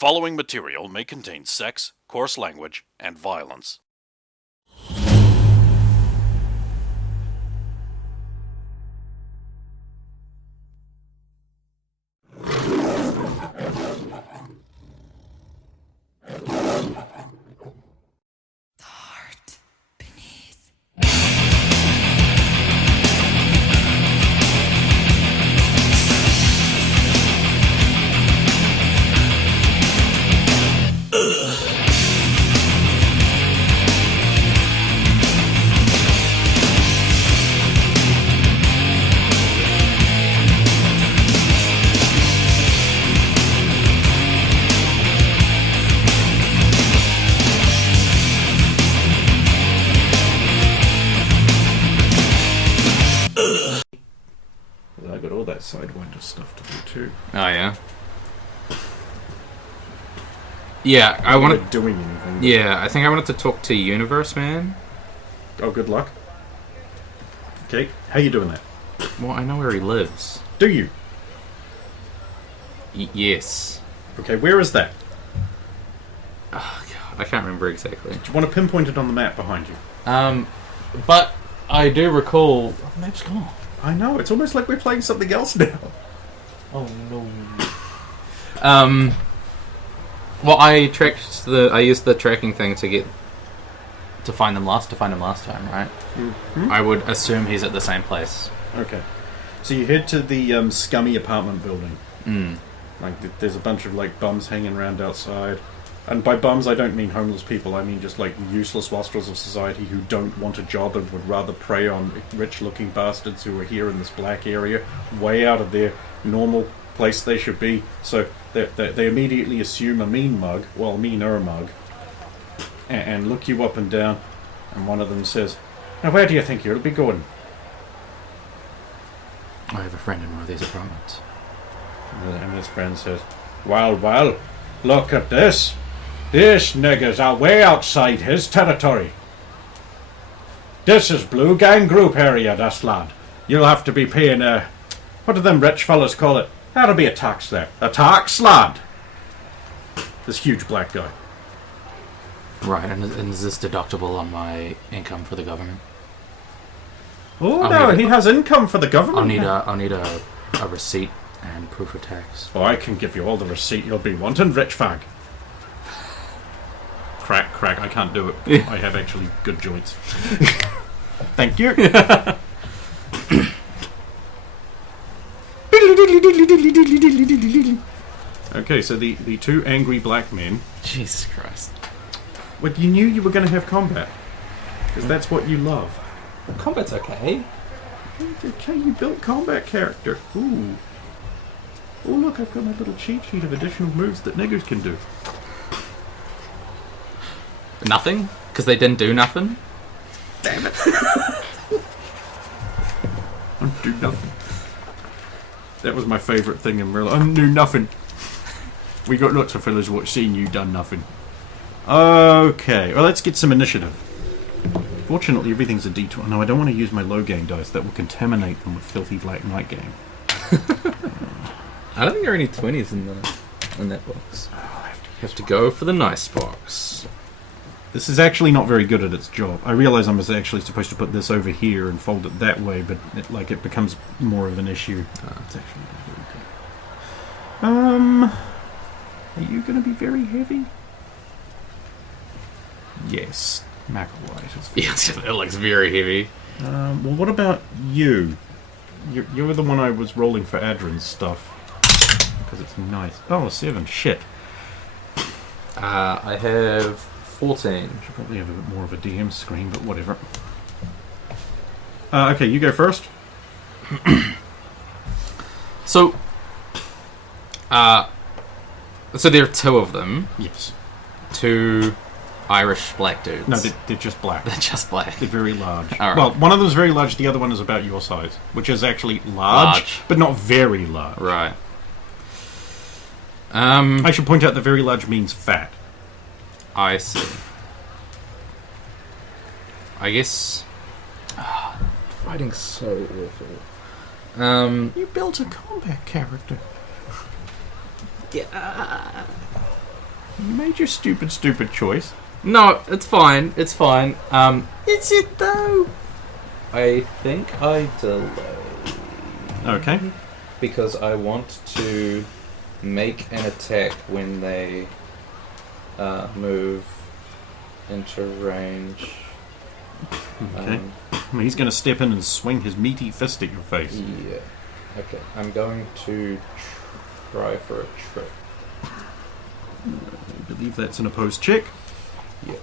following material may contain sex, coarse language, and violence. I got all that Sidewinder stuff to do too. Oh yeah. Yeah, I wanted doing anything. Yeah, I think I wanted to talk to Universe Man. Oh, good luck. Okay, how you doing that? Well, I know where he lives. Do you? Yes. Okay, where is that? Oh god, I can't remember exactly. Do you want to pinpoint it on the map behind you? But I do recall. Oh, the map's gone. I know, it's almost like we're playing something else now. Oh no. Well, I used the tracking thing to find them last time, right? Mm-hmm. I would assume he's at the same place. Okay. So you head to the scummy apartment building. Mm. Like, there's a bunch of, like, bums hanging around outside. And by bums, I don't mean homeless people. I mean just, like, useless wastrels of society who don't want a job and would rather prey on rich-looking bastards who are here in this black area, way out of their normal place they should be. So they immediately assume a mean mug, well, meaner mug, and look you up and down. And one of them says, "Now, where do you think you'll be going?" I have a friend in one of these apartments. And his friend says, well, look at this. These niggers are way outside his territory. This is Blue Gang Group area, this lad. You'll have to be paying what do them rich fellas call it? That'll be a tax there. A tax, lad. This huge black guy. Right, and is this deductible on my income for the government? Oh, no, he has income for the government. I'll need a receipt and proof of tax. Oh, I can give you all the receipt you'll be wanting, rich fag. Crack, I can't do it. Yeah. I have actually good joints. Thank you. Okay, so the two angry black men. Jesus Christ. Well, you knew you were going to have combat. Because that's what you love. Combat's okay. Okay, you built combat character. Ooh. Oh, look, I've got my little cheat sheet of additional moves that niggers can do. Nothing? Because they didn't do nothing? Damn it. Undo nothing. That was my favourite thing in real life. Undo nothing. We got lots of fellas what seen you done nothing. Okay, well, let's get some initiative. Fortunately, everything's a D20. No, I don't want to use my low game dice. That will contaminate them with filthy black night game. I don't think there are any 20s in that box. Oh, You have to go for the nice box. This is actually not very good at its job. I realise I'm actually supposed to put this over here and fold it that way, but it becomes more of an issue. It's actually not very good. Are you going to be very heavy? Yes. McElroy is very Yes, it looks very heavy. well, what about you? You're the one I was rolling for Adrin's stuff. Because it's nice. Oh, 7. Shit. I have 14. Should probably have a bit more of a DM screen, but whatever. Okay, you go first. So there are two of them. Yes. Two Irish black dudes. No, they're just black. They're just black. They're very large. All right. Well, one of them is very large, the other one is about your size, which is actually large. But not very large. Right. I should point out that very large means fat. I see. I guess... fighting's so awful. You built a combat character. Yeah. You made your stupid choice. No, it's fine. It's fine. Is it though? I think I delay. Okay. Because I want to make an attack when they move into range. Okay. He's going to step in and swing his meaty fist at your face. Yeah. Okay. I'm going to try for a trip. I believe that's an opposed check. Yeah.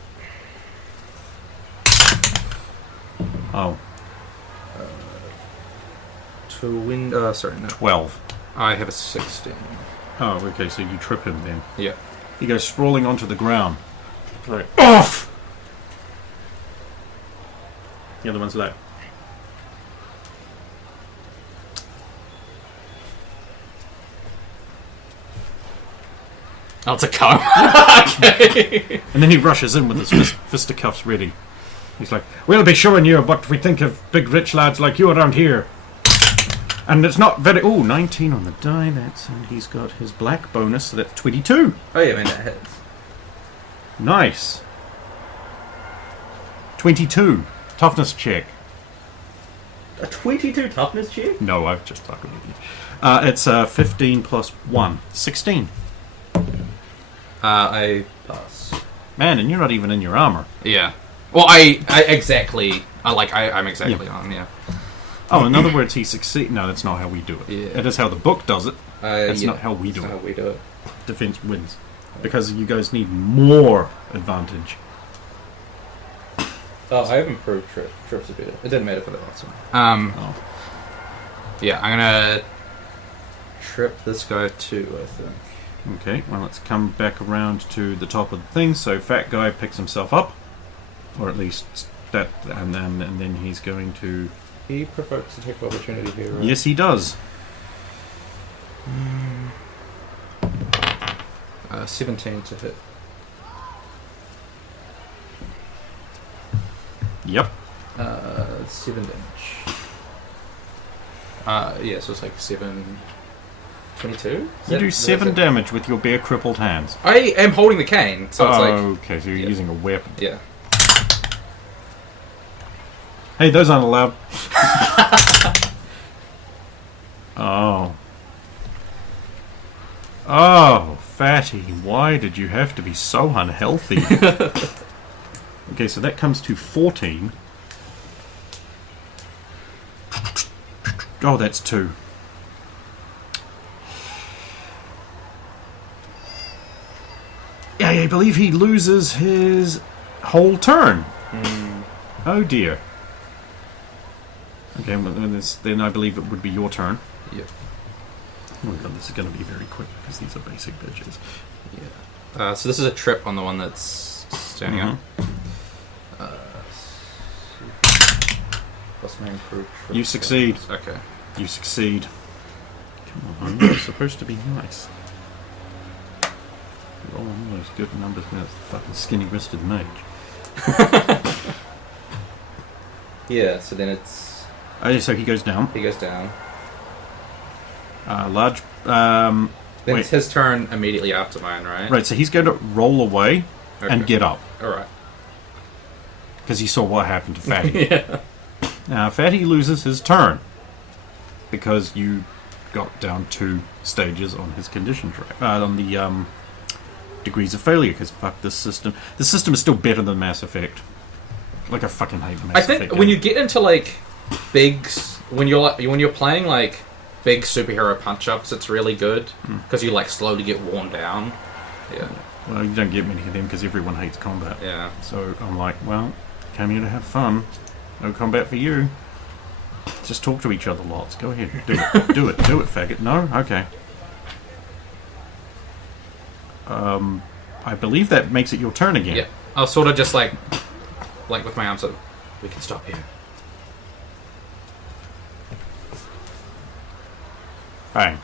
Oh. To win. Sorry, no. 12. I have a 16. Oh, okay, so you trip him then. Yeah. He goes sprawling onto the ground. Right. Off! The other one's left. Oh, it's a comb. Okay. And then he rushes in with his fisticuffs ready. He's like, we'll be showing you what we think of big rich lads like you around here. And it's not very... Oh, 19 on the die. And he's got his black bonus, so that's 22. Oh, yeah, man, that hits. Nice. 22. Toughness check. A 22 toughness check? No, I've just fucking with you. It's 15 plus 1. 16. I pass. Man, and you're not even in your armor. Yeah. Well, I'm exactly on, yeah. Oh, in other words, he succeeds. No, that's not how we do it. Yeah. It is how the book does it. That's yeah, not how we do that's it. how we do it. Defense wins. Because you guys need more advantage. Oh, I have improved trips a bit. It didn't matter for the last one. Oh. Yeah, I'm gonna trip this guy too, I think. Okay, well, let's come back around to the top of the thing. So, fat guy picks himself up. Or at least that, and then he's going to... He provokes attack of opportunity here, right? Yes, he does. 17 to hit. Yep. 7 damage. Yeah, so it's like 7... 22? You do 7 damage with your bare crippled hands. I am holding the cane, so it's like... Okay, so you're using a weapon. Yeah. Hey, those aren't allowed. Oh. Oh, fatty, why did you have to be so unhealthy? Okay, so that comes to 14. Oh, that's 2. Yeah, I believe he loses his whole turn. Oh dear. Okay, well, then I believe it would be your turn. Yep. Oh my god, this is going to be very quick because these are basic bitches. Yeah. So this is a trip on the one that's standing up. What's my improved trip? You succeed. Okay. You succeed. Come on, you're supposed to be nice. Roll all those good numbers when it's the fucking skinny-wristed mage. Yeah, so then it's... Oh, so he goes down. He goes down. Large... Then wait. it's his turn immediately after mine, right? Right, so he's going to roll away and get up. Alright. Because he saw what happened to Fatty. Yeah. Now, Fatty loses his turn. Because you got down 2 stages on his condition track. On the degrees of failure, because fuck this system. This system is still better than Mass Effect. Like, I fucking hate Mass Effect. I think when you get into, like, when you're playing, like, big superhero punch-ups, it's really good. Because you, like, slowly get worn down. Yeah. Well, you don't get many of them because everyone hates combat. Yeah. So I'm like, well, came here to have fun. No combat for you. Just talk to each other lots. Go ahead. Do it. Do it, faggot. No? Okay. I believe that makes it your turn again. Yeah. I was sort of just like with my arms up. We can stop here. Bang.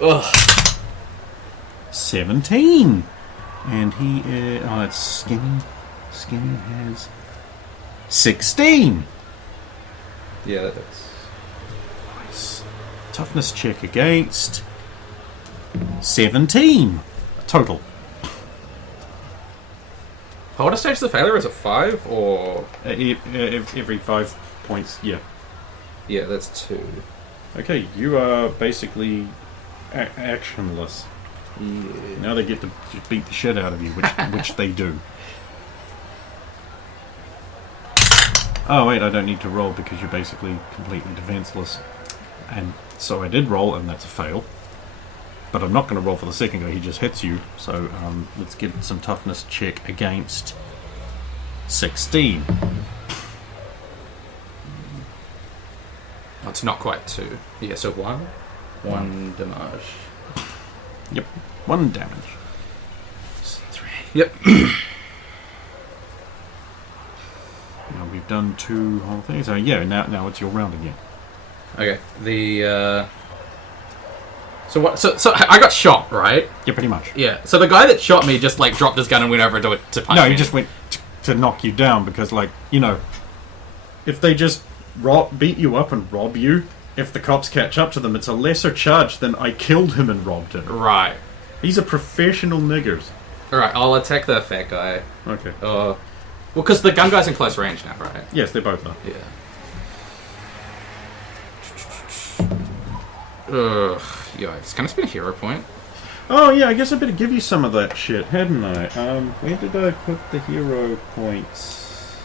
Ugh. 17. And he is... Oh, it's Skinny. Skinny has 16. Yeah, that's... Nice. Toughness check against... 17 total. What stage is the failure? Is it 5 or? Every 5 points, yeah. Yeah, that's 2. Okay, you are basically actionless. Yeah. Now they get to just beat the shit out of you, which they do. Oh wait, I don't need to roll because you're basically completely defenseless. And so I did roll, and that's a fail. But I'm not going to roll for the second guy, he just hits you. So let's give it some toughness check against 16. Oh, it's not quite 2. Yeah, so 1. 1 damage. Yep, 1 damage. 3. Yep. Now we've done 2 whole things. So yeah, now it's your round again. Okay. So what? So I got shot, right? Yeah, pretty much. Yeah. So the guy that shot me just like dropped his gun and went over to punch me. No, he just went to knock you down because, like, you know, if they just beat you up and rob you, if the cops catch up to them, it's a lesser charge than I killed him and robbed him. Right. These are professional niggers. All right. I'll attack the fat guy. Okay. Well, because the gun guy's in close range now, right? Yes, they both are. Yeah. Ugh. Yikes. Can I spend a hero point? Oh yeah, I guess I better give you some of that shit, hadn't I? Where did I put the hero points?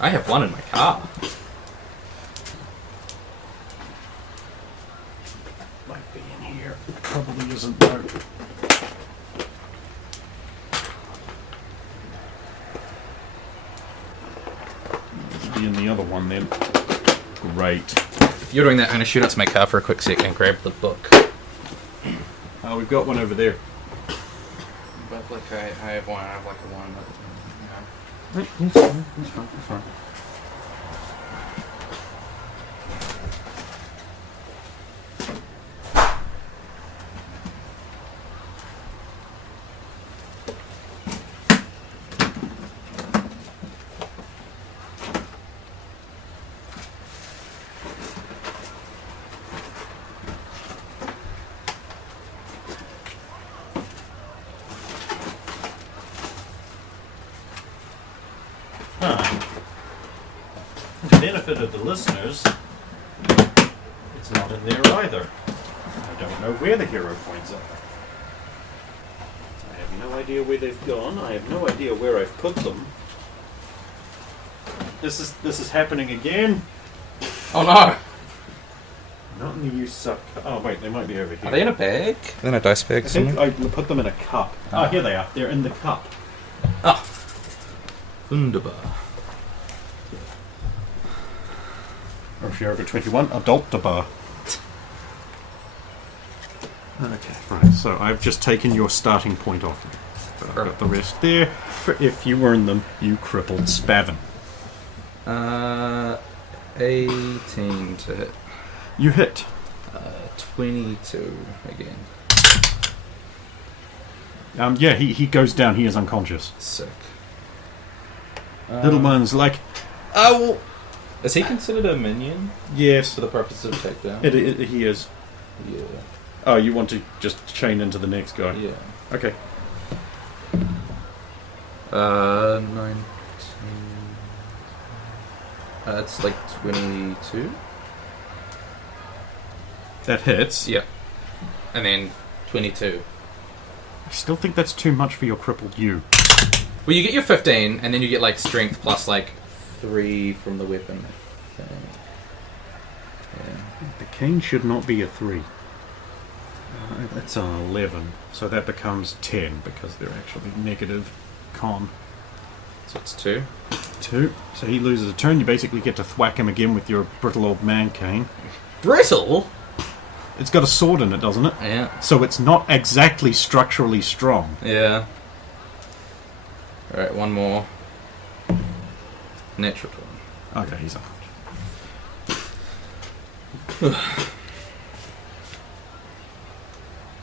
I have 1 in my car. Might be in here. Probably isn't though. Be in the other one then. Great. If you're doing that, I'm going to shoot out to my car for a quick sec and grab the book. Oh, we've got one over there. But like I have one. I have like a 1. But, That's fine. That's fine. The benefit of the listeners, it's not in there either. I don't know where the hero points are. I have no idea where they've gone. I have no idea where I've put them. This is happening again. Oh no! Not in the use suck. Oh wait, they might be over here. Are they in a bag? Then a dice bag I think somewhere. I put them in a cup. Oh, here they are. They're in the cup. Ah. Wunderbar. Or if you're over 21, adult bar. Okay, right, so I've just taken your starting point off you. But I've got the rest there. For if you earn them, you crippled spavin. 18 to hit. You hit. 22 again. Yeah, he goes down. He is unconscious. Sick. Little one's like, Oh, well, is he considered a minion yes, for the purpose of takedown? he is. Yeah. Oh, you want to just chain into the next guy? Yeah. Okay. 19. It's like 22. That hits. Yeah. And then 22. I still think that's too much for your crippled you. Well, you get your 15, and then you get like strength plus like 3 from the weapon. Okay. Yeah. The cane should not be a 3. That's an 11. So that becomes 10 because they're actually negative con. So it's 2. 2. So he loses a turn. You basically get to thwack him again with your brittle old man cane. Brittle? It's got a sword in it, doesn't it? Yeah. So it's not exactly structurally strong. Yeah. Alright, one more. Natural 20. Okay, he's up.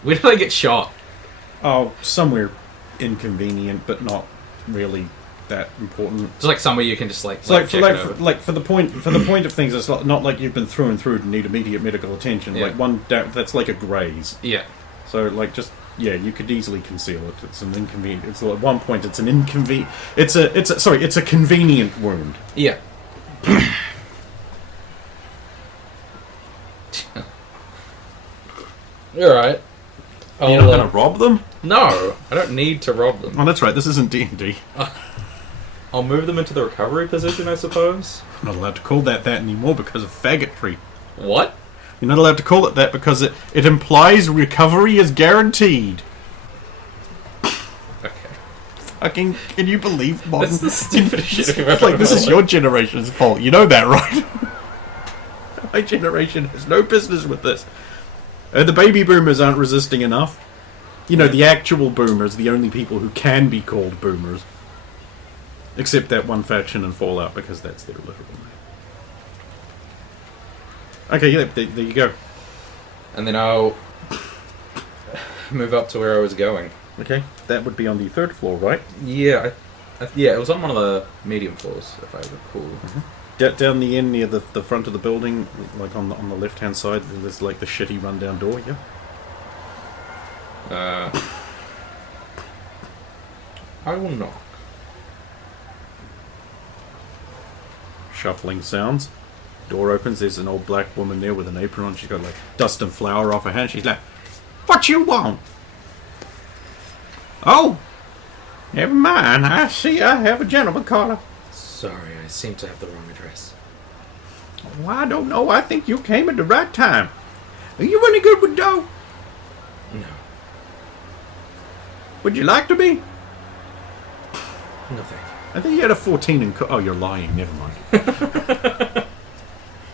Where did I get shot? Oh, somewhere inconvenient, but not really that important. It's like somewhere you can just It's for the point of things, it's not like you've been through and through and need immediate medical attention. Yeah. Like that's like a graze. Yeah. So like just you could easily conceal it. It's an inconvenient. It's at one point it's an inconvenient. It's a convenient wound. Yeah. You're right. You're not gonna rob them? No, I don't need to rob them. Oh, that's right. This isn't D&D. I'll move them into the recovery position, I suppose. I'm not allowed to call that anymore because of faggotry. What? You're not allowed to call it that because it implies recovery is guaranteed. Okay. Fucking, can you believe modern... That's the stupidest shit I've ever It's like, this heard. is your generation's fault. You know that, right? My generation has no business with this. The baby boomers aren't resisting enough. You know, the actual boomers, the only people who can be called boomers. Except that one faction in Fallout, because that's their literal name. Okay, yeah, there you go. And then I'll move up to where I was going. Okay, that would be on the 3rd floor, right? Yeah, it was on one of the medium floors, if I recall. Mm-hmm. Down the end near the front of the building, like on the left-hand side, there's like the shitty rundown door, yeah? I will knock. Shuffling sounds. Door opens, there's an old black woman there with an apron on. She's got like dust and flour off her hand. She's like, "What you want?" "Oh, never mind. I see I have a gentleman caller." Sorry, I seem to have the wrong address. "Well, I don't know. I think you came at the right time. Are you any good with dough?" No. "Would you like to be?" No, thank you. I think you had a 14 in oh, you're lying. Never mind.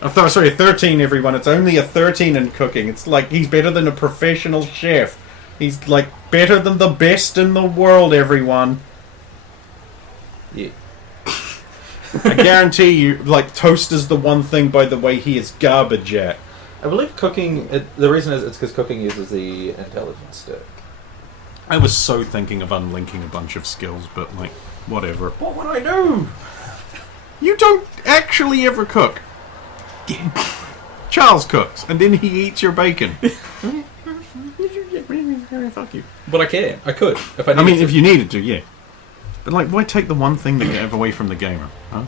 Oh, sorry, 13, everyone. It's only a 13 in cooking. It's like he's better than a professional chef. He's like better than the best in the world, everyone. Yeah. I guarantee you, like, toast is the one thing, by the way, he is garbage at. I believe cooking... the reason is it's because cooking uses the intelligence stick. I was so thinking of unlinking a bunch of skills, but, like, whatever. What would I do? You don't actually ever cook. Charles cooks, and then he eats your bacon. Fuck you. But I can. I could. If I I mean, to. if you needed to, yeah. But, like, why take the one thing that you have away from the gamer, huh?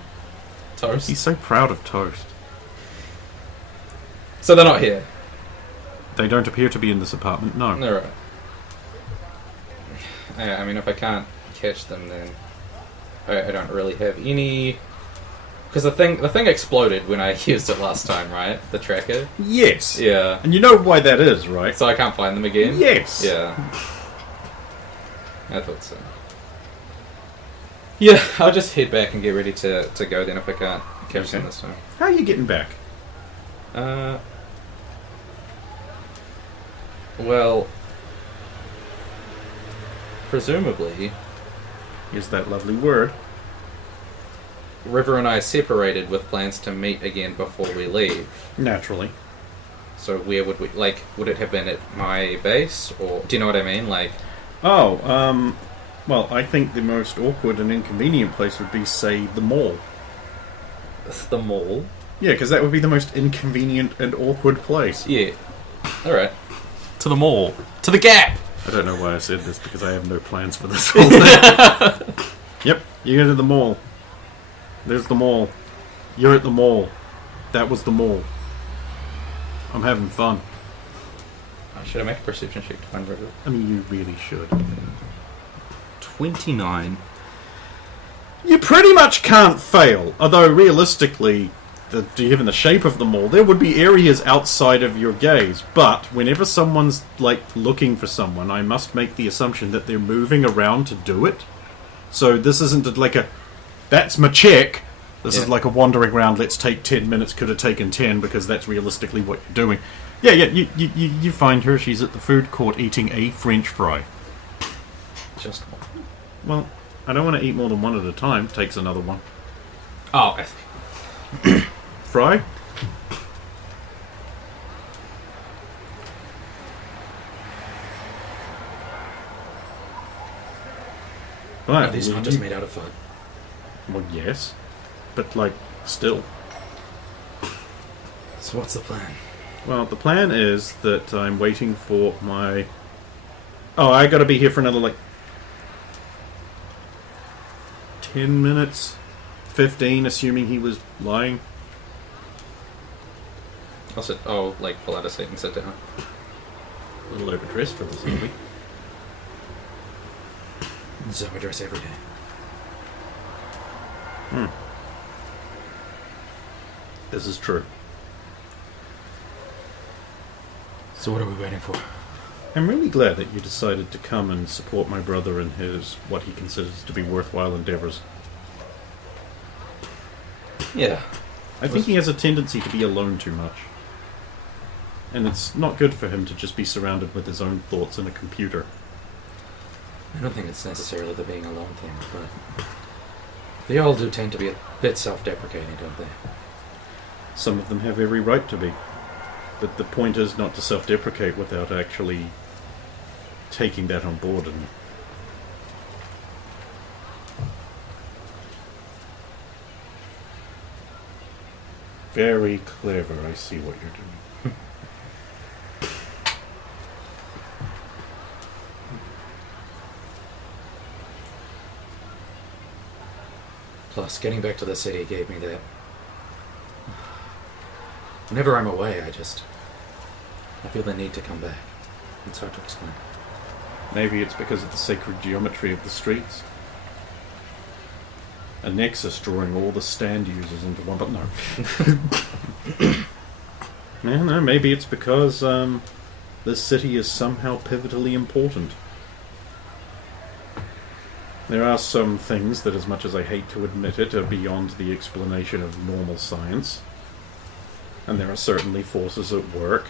Toast. He's so proud of toast. So they're not here. They don't appear to be in this apartment, no. Alright. I mean, if I can't catch them, then I don't really have any... Because the thing exploded when I used it last time, right? The tracker? Yes. Yeah. And you know why that is, right? So I can't find them again? Yes. Yeah. I thought so. Yeah, I'll just head back and get ready to go then if I can't catch them this time. How are you getting back? Well... Presumably... Is that lovely word? River and I separated with plans to meet again before we leave. Naturally. So where would we... Like, would it have been at my base? Or... Do you know what I mean? Like... Oh, well, I think the most awkward and inconvenient place would be, say, the mall. The mall? Yeah, because that would be the most inconvenient and awkward place. Yeah. Alright. To the mall. To the Gap! I don't know why I said this, because I have no plans for this whole thing. Yep, you go to the mall. There's the mall. You're at the mall. That was the mall. I'm having fun. Should I make a perception check to find River? I mean, you really should. 29. You pretty much can't fail. Although, realistically, given the shape of the mall, there would be areas outside of your gaze. But whenever someone's, like, looking for someone, I must make the assumption that they're moving around to do it. So this isn't like a... That's my check. This is like a wandering around, let's take 10 minutes, could have taken 10, because that's realistically what you're doing. Yeah, you find her, she's at the food court eating a French fry. Just one. Well, I don't want to eat more than one at a time. Takes another one. Oh, I see. Fry? Right. Are these not just made out of fun? Well, yes. But, like, still. So what's the plan? Well, the plan is that I'm waiting for my... Oh, I gotta be here for another, like... 10 minutes? 15, assuming he was lying. I'll sit. Oh, like pull out a seat and sit down. A little overdressed for this movie. So we dress every day. This is true. So what are we waiting for? I'm really glad that you decided to come and support my brother in his, what he considers to be worthwhile endeavors. Yeah. I think he has a tendency to be alone too much. And it's not good for him to just be surrounded with his own thoughts in a computer. I don't think it's necessarily the being alone thing, but they all do tend to be a bit self-deprecating, don't they? Some of them have every right to be. But the point is not to self-deprecate without actually taking that on board. And very clever, I see what you're doing. Plus, getting back to the city gave me that. Whenever I'm away, I feel the need to come back. It's hard to explain. Maybe it's because of the sacred geometry of the streets. A nexus drawing all the stand users into one, but no. No, maybe it's because this city is somehow pivotally important. There are some things that, as much as I hate to admit it, are beyond the explanation of normal science. And there are certainly forces at work.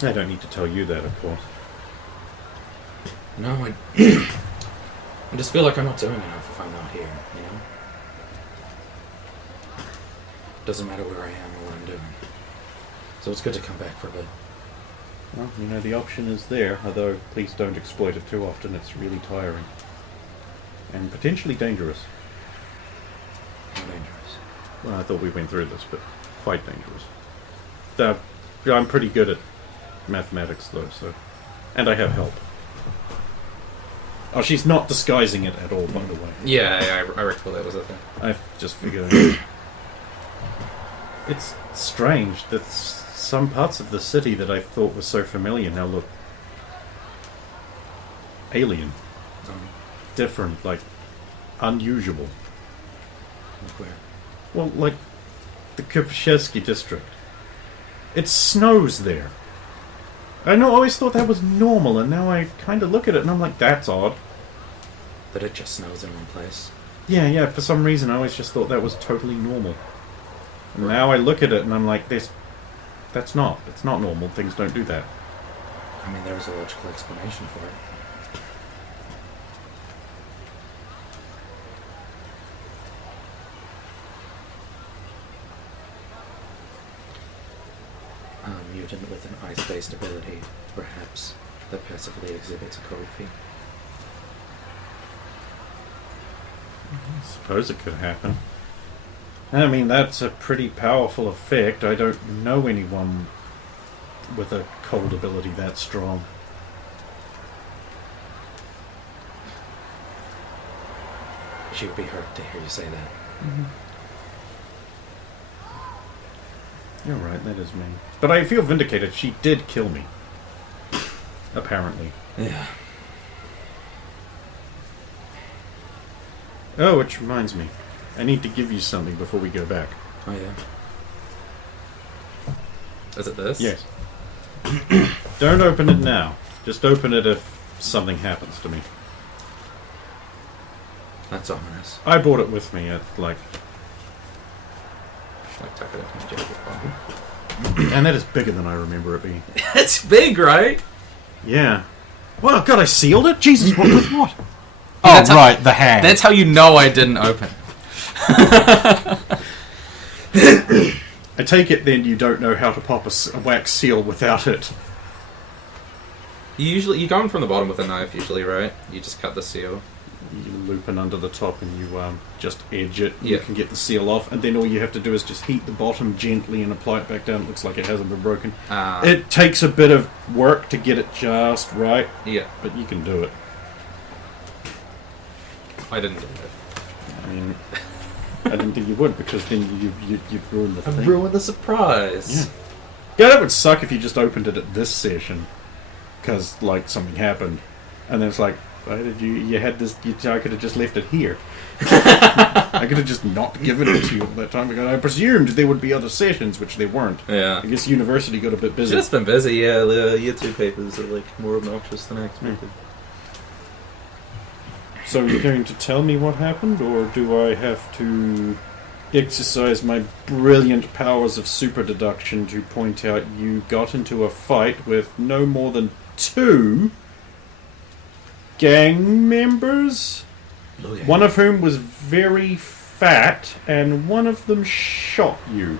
I don't need to tell you that, of course. No, I just feel like I'm not doing enough if I'm not here, you know? Doesn't matter where I am or what I'm doing. So it's good to come back for a bit. Well, you know, the option is there, although please don't exploit it too often. It's really tiring. And potentially dangerous. How dangerous? Well, I thought we went through this, but quite dangerous. I'm pretty good at mathematics, though, so... And I have help. Oh, she's not disguising it at all, by the way. Yeah, I recall that was a thing. I just figured... It's strange that some parts of the city that I thought were so familiar now look... alien. Different, like... unusual. Like where? Well, like... the Kupishevsky district. It snows there. I always thought that was normal, and now I kind of look at it and I'm like, that's odd. That it just snows in one place? Yeah, for some reason I always just thought that was totally normal. And now I look at it and I'm like, it's not normal, things don't do that. I mean, there's a logical explanation for it. A mutant with an ice-based ability, perhaps, that passively exhibits a cold feat. I suppose it could happen. I mean, that's a pretty powerful effect. I don't know anyone with a cold ability that strong. She would be hurt to hear you say that. Mm-hmm. You're right, that is me. But I feel vindicated. She did kill me. Apparently. Yeah. Oh, which reminds me. I need to give you something before we go back. Oh, yeah. Is it this? Yes. Don't open it now. Just open it if something happens to me. That's ominous. I brought it with me at, like... Like tuck it into my jacket pocket. And that is bigger than I remember it being. It's big, right? Yeah. Well, God, I sealed it? Jesus, what with what? Oh, right, the hand. That's how you know I didn't open. I take it then you don't know how to pop a wax seal without it. You go in from the bottom with a knife, usually, right? You just cut the seal. You loop in under the top and you just edge it. You Yeah. can get the seal off, and then all you have to do is just heat the bottom gently and apply it back down. It looks like it hasn't been broken. It takes a bit of work to get it just right, Yeah. but you can do it. I didn't do it. I mean, I didn't think you would, because then you'd ruin the thing. I've ruined the surprise. Yeah, that would suck if you just opened it at this session, because, like, something happened, and then it's like, why did you had this, I could have just left it here. I could have just not given it to you at that time, because I presumed there would be other sessions, which there weren't. Yeah. I guess university got a bit busy. Just been busy, yeah. The year 2 papers are, like, more obnoxious than I expected. So you're going to tell me what happened, or do I have to exercise my brilliant powers of super deduction to point out you got into a fight with no more than 2 gang members? Oh, yeah. One of whom was very fat, and one of them shot you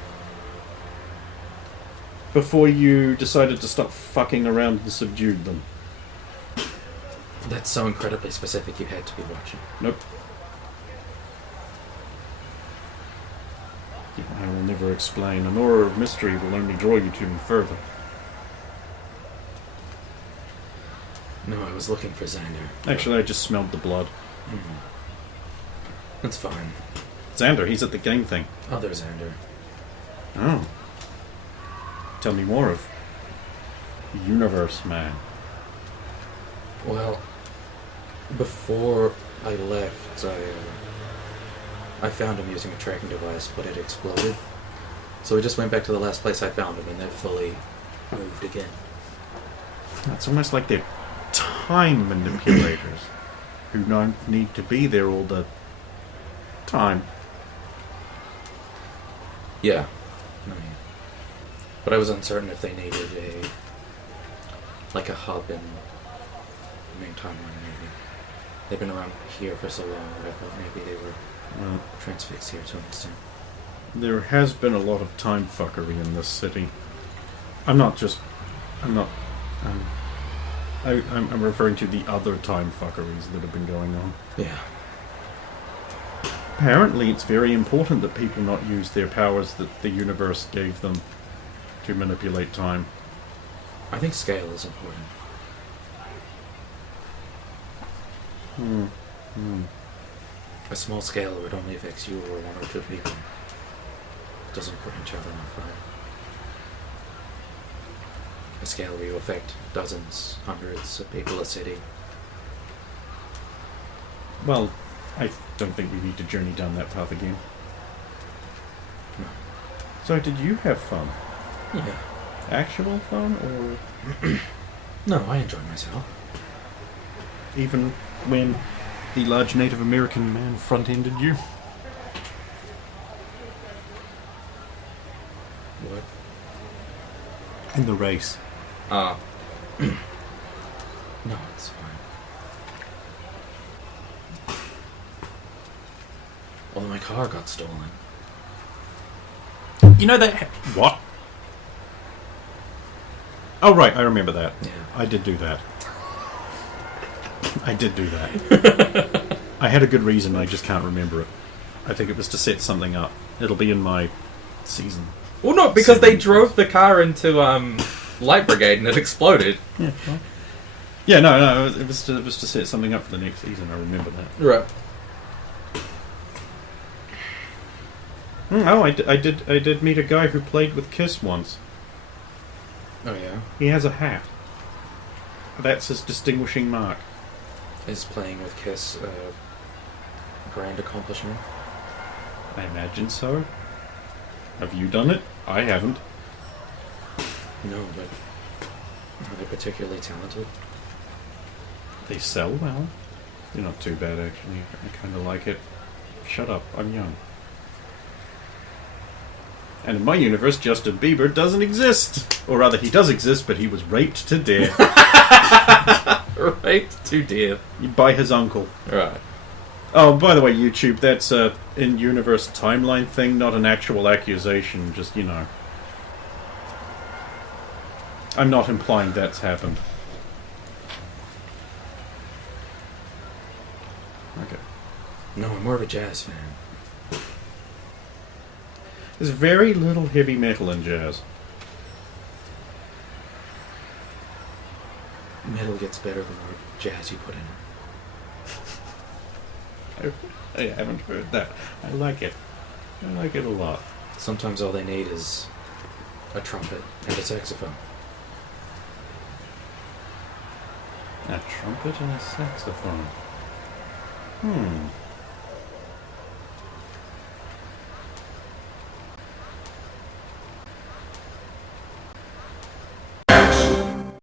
before you decided to stop fucking around and subdued them. That's so incredibly specific, you had to be watching. Nope. I will never explain. An aura of mystery will only draw you to me further. No, I was looking for Xander. Actually, I just smelled the blood. That's fine. Xander, he's at the gang thing. Oh, there's Xander. Oh. Tell me more of Universe Man. Well, before I left, I found him using a tracking device, but it exploded. So we just went back to the last place I found him, and they're fully moved again. It's almost like they're time manipulators who don't need to be there all the time. Yeah. But I was uncertain if they needed a hub in the main timeline, maybe. They've been around here for so long that I thought maybe they were Well, transfixed here to an extent. there has been a lot of time fuckery in this city. I'm referring to the other time fuckeries that have been going on. Yeah. Apparently it's very important that people not use their powers that the universe gave them to manipulate time. I think scale is important. A small scale where it only affects you or 1 or 2 people. It doesn't put each other on fire. A scale where you affect dozens, hundreds of people a city. Well, I don't think we need to journey down that path again. No. So did you have fun? Yeah. Actual fun, or No, I enjoyed myself. even when the large Native American man front-ended you? What? In the race. No, it's fine. Well, my car got stolen. You know that... What? Oh, right, I remember that. Yeah. I did do that. I did do that. I had a good reason, I just can't remember it. I think it was to set something up. It'll be in my season. Well, no, because they drove the car into Light Brigade and it exploded. Yeah, well. Yeah, no, it was to set something up for the next season, I remember that. Right. Oh, I did meet a guy who played with Kiss once. Oh, yeah? He has a hat. That's his distinguishing mark. Is playing with Kiss a grand accomplishment? I imagine so. Have you done it? I haven't. No, but are they particularly talented? They sell well. They're not too bad, actually. I kind of like it. Shut up, I'm young. And in my universe, Justin Bieber doesn't exist. Or rather, he does exist, but he was raped to death. Raped to death. By his uncle. Right. Oh, by the way, YouTube, that's a in-universe timeline thing, not an actual accusation, just, you know. I'm not implying that's happened. No, I'm more of a jazz fan. There's very little heavy metal in jazz. Metal gets better the more jazz you put in it. I haven't heard that. I like it. I like it a lot. Sometimes all they need is a trumpet and a saxophone. A trumpet and a saxophone.